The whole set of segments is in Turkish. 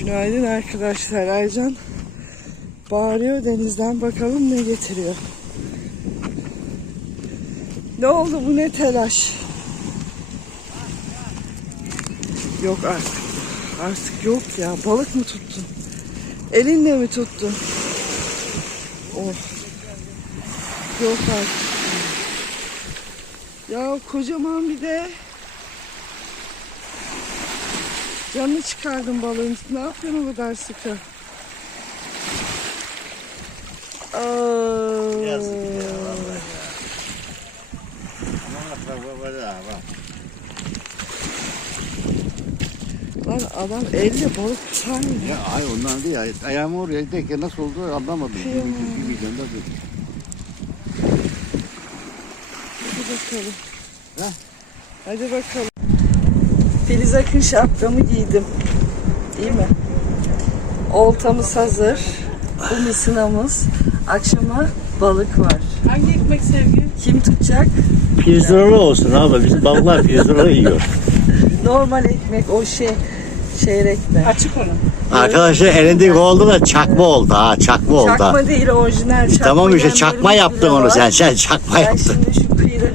Günaydın arkadaşlar. Ercan bağırıyor denizden bakalım ne getiriyor. Ne oldu bu ne telaş? Yok artık. Artık yok ya. Balık mı tuttun? Elinle mi tuttun? Oh. Yok artık. Ya kocaman bir de Canını çıkardım balığın. Ne yapıyorsun o kadar sıkı? Aa. Yazık ya vallahi ya. Aman bak bak bak bak bak. Lan adam elle balık tutar mı? Ya ay ondan değil ya. Ayağım oraya denk nasıl oldu anlamadım. Bir, bir, bir milyon da bir. Hadi bakalım. Heh. Hadi bakalım. Filiz Akın şapkamı giydim. Değil mi? Oltamız hazır. Bu misinamız. Akşama balık var. Hangi ekmek sevgi? Kim tutacak? Pirzolalı olsun abi. Biz balıklar pirzolalı yiyor. Normal ekmek o şey çeyrekte. Açık onu. Arkadaşlar elindeki oldu da çakma oldu ha. Çakma oldu. ha. Çakma değil orijinal. Çakma Tamam işte çakma yaptın onu var. sen. Sen çakma Ben yaptın. şimdi şu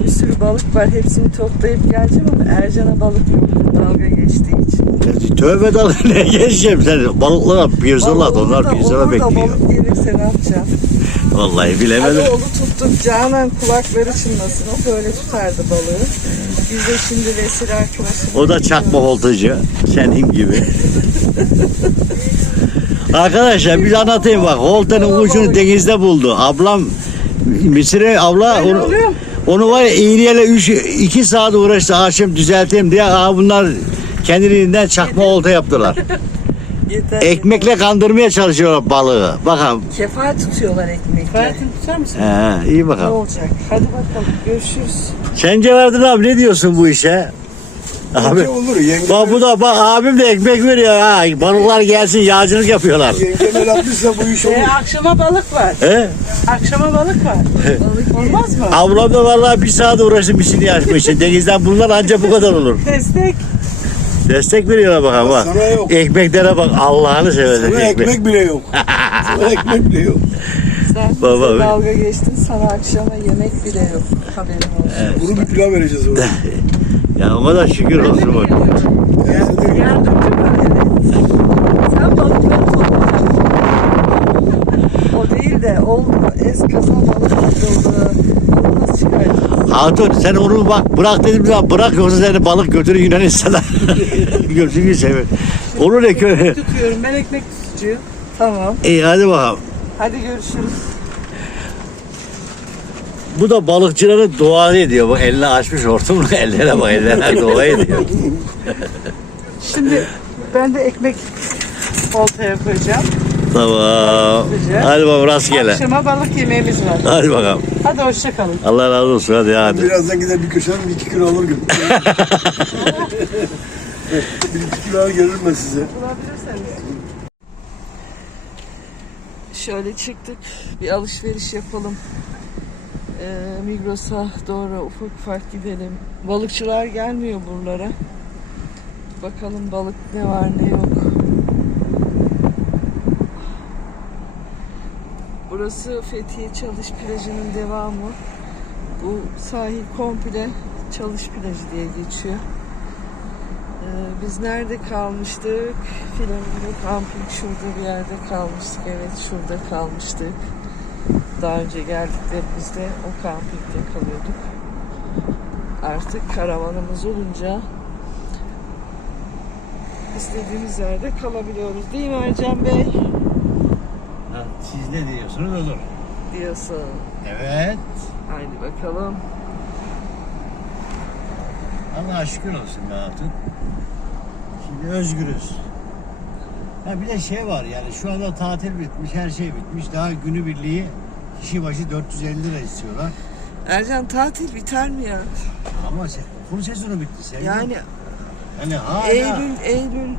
bir sürü balık var. Hepsini toplayıp geleceğim ama Ercan'a balık yok. Dalga geçtiği için. Tövbe dalga ne geçeceğim sen. Balıklara pirzola Olur onlar olur da bekliyor. balık gelirse ne yapacağız? Vallahi Hadi bilemedim. oğlu tuttuk. Canan kulakları çınlasın. O böyle tutardı balığı. Biz de şimdi Vesile arkadaşım. O da çakma voltajı. Senin gibi. Arkadaşlar bir anlatayım bak. Oltanın ucunu denizde buldu. Ablam Misire abla onu. Onu var ya iğneyle 3 2 saat uğraştı akşam düzelteyim diye. Aa bunlar kendiliğinden çakma olta yaptılar. Yeter. Ekmekle kandırmaya çalışıyorlar balığı. Bakalım. Kefal tutuyorlar ekmekle. Ferhat'ın tutar mısın? He, iyi Ne bakalım. olacak? Hadi bakalım. Görüşürüz. Sence verdin abi ne diyorsun bu işe? Abi. olur yenge. Bak bu da bak abim de ekmek veriyor ha. Balıklar gelsin yağcılık yapıyorlar. Yenge meraklısa bu iş Ee, akşama balık var. He? Akşama balık var. Balık Olmaz mı? Ablam da vallahi bir saat uğraştı bir açmak için. Denizden bunlar ancak bu kadar olur. Destek. Destek veriyorlar bakalım bak. Sana yok. Ekmeklere bak Allah'ını seversen Sana ekmek. ekmek bile yok. Sana ekmek bile yok. Sen Baba bize be. dalga geçtin. Sana akşama yemek bile yok. Haberin olsun. Bunu bir pilav vereceğiz orada. Ya o kadar şükür olsun bak. Yardımcı mı? Sen balıkları toplayacaksın. O değil de oldu. Balık tutuldu. Onu nasıl? Hatun sen onu bak bırak dedim ya bırak yoksa seni balık götürür Yunanistan'a. Gözünü seveyim. Olur ya köy. Tutuyorum. Ben ekmek tutucuyum. Tamam. İyi hadi bakalım. Hadi görüşürüz. Bu da balıkçıların dua ediyor. Bak elini açmış hortumla ellerine bak ellerine dua ediyor. Şimdi ben de ekmek oltaya koyacağım. Tamam. Hadi bakalım rastgele. Akşama balık yemeğimiz var. Hadi bakalım. Hadi hoşça kalın. Allah razı olsun hadi hadi. Birazdan gider bir köşeden bir iki kilo alır gün. bir iki kilo alır gelirim ben size. Şöyle çıktık. Bir alışveriş yapalım. Ee, Migros'a doğru ufak ufak gidelim. Balıkçılar gelmiyor buralara. Bakalım balık ne var ne yok. Burası Fethiye Çalış Plajı'nın devamı. Bu sahil komple Çalış Plajı diye geçiyor. Ee, biz nerede kalmıştık? Flamingo Camping şurada bir yerde kalmıştık. Evet şurada kalmıştık. Daha önce geldiklerimizde o kampingde kalıyorduk. Artık karavanımız olunca istediğimiz yerde kalabiliyoruz. Değil mi Ercan Bey? Siz ne diyorsunuz olur. Diyorsun. Evet. Haydi bakalım. Allah'a şükür olsun be hatun. Şimdi özgürüz. Ha bir de şey var yani şu anda tatil bitmiş, her şey bitmiş. Daha günübirliği kişi başı 450 lira istiyorlar. Ercan tatil biter mi ya? Ama se- okul sezonu bitti sevgilim. Yani yani hala Eylül, Eylül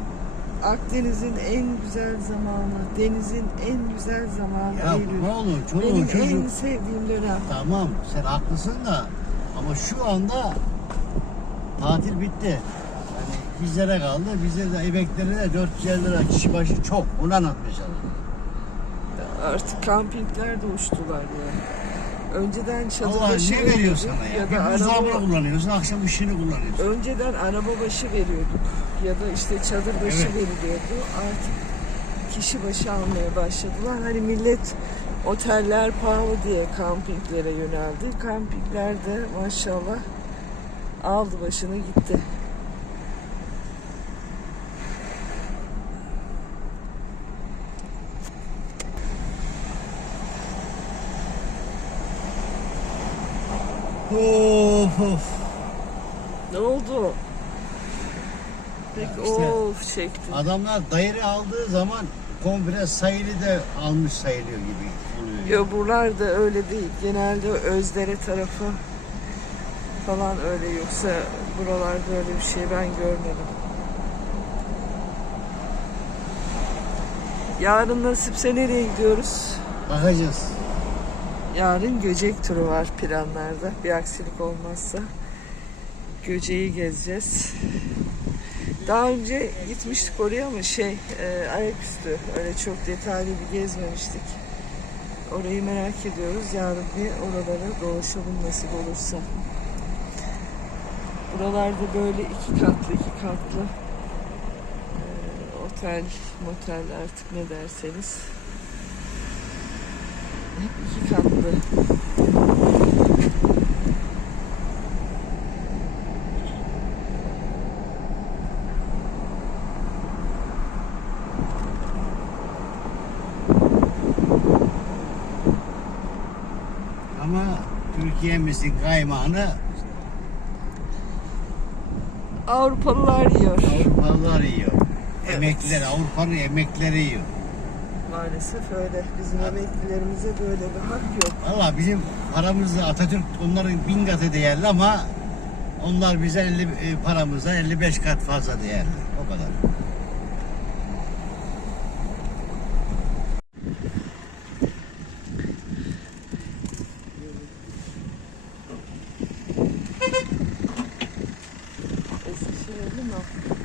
Akdeniz'in en güzel zamanı, denizin en güzel zamanı ya Eylül. ne olur Benim çoluğun çocuğun. en sevdiğim dönem. Tamam sen haklısın da ama şu anda tatil bitti. Yani bizlere kaldı. Bizde de emekleri de 450 lira kişi başı çok. Onu anlatmayacağım. Artık kampingler de uçtular yani. Önceden çadır Allah başı ne veriyor sana ya? ya da buzdolabını araba, kullanıyorsun, akşam ışığını kullanıyorsun. önceden araba başı veriyorduk ya da işte çadır başı Evet. veriliyordu. Artık kişi başı almaya başladılar. Hani millet oteller pahalı diye kampinglere yöneldi. Kampingler de maşallah aldı başını gitti. Of of. Ne oldu? Pek işte- of çekti. Adamlar daire aldığı zaman komple sayılı da almış sayılıyor gibi oluyor. Yo buralar da öyle değil. Genelde Özdere tarafı falan öyle yoksa buralarda öyle bir şey ben görmedim. Yarın nasipse nereye gidiyoruz? Bakacağız. Yarın Göcek turu var planlarda. Bir aksilik olmazsa. Göceği gezeceğiz. Daha önce gitmiştik oraya ama şey e, ayaküstü öyle çok detaylı bir gezmemiştik. Orayı merak ediyoruz. Yarın bir oralara dolaşalım nasip olursa. Buralarda böyle iki katlı iki katlı e, otel, motel artık ne derseniz. Hep iki katlı. Ama Türkiye'mizin kaymağını Avrupalılar yiyor. Avrupalılar yiyor. Evet. Emekliler, Avrupa'nın emeklileri yiyor. Maalesef öyle. Bizim emeklilerimize böyle bir hak yok. Valla bizim paramızı Atatürk onların bin katı değerli ama onlar bize 50, e, paramızdan 55 kat fazla değerli. O kadar. no.